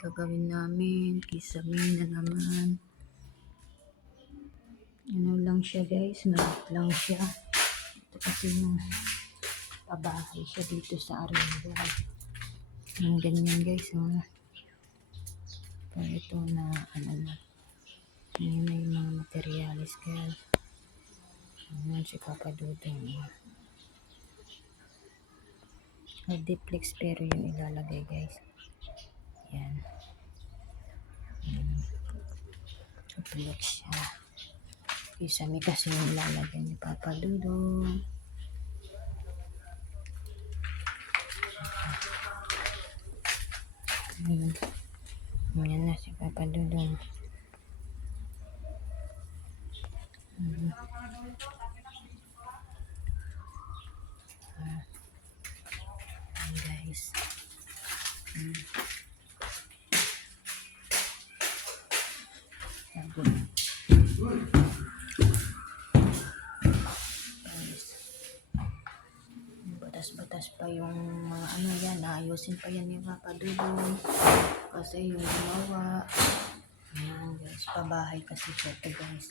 gagawin namin. Kisame na naman. Ano lang siya guys, maliit lang siya. Ito kasi yung pabahay siya dito sa Aruba. Yung ganyan guys, oh. So, ito na, ano na. Yun na yung mga materialis guys. Ayan si Papa Dudong. Duplex pero yung ilalagay guys. Yan. Duplex siya. Kisame kasi yung ilalagay ni Papa Dudong. Yan na si Papa Dudong. Guys. Batas-batas pa yung mga ano yan. Ayusin pa yan yung Papa Dudong. Kasi yung gumawa. Ayan guys. Pabahay kasi siya ito guys.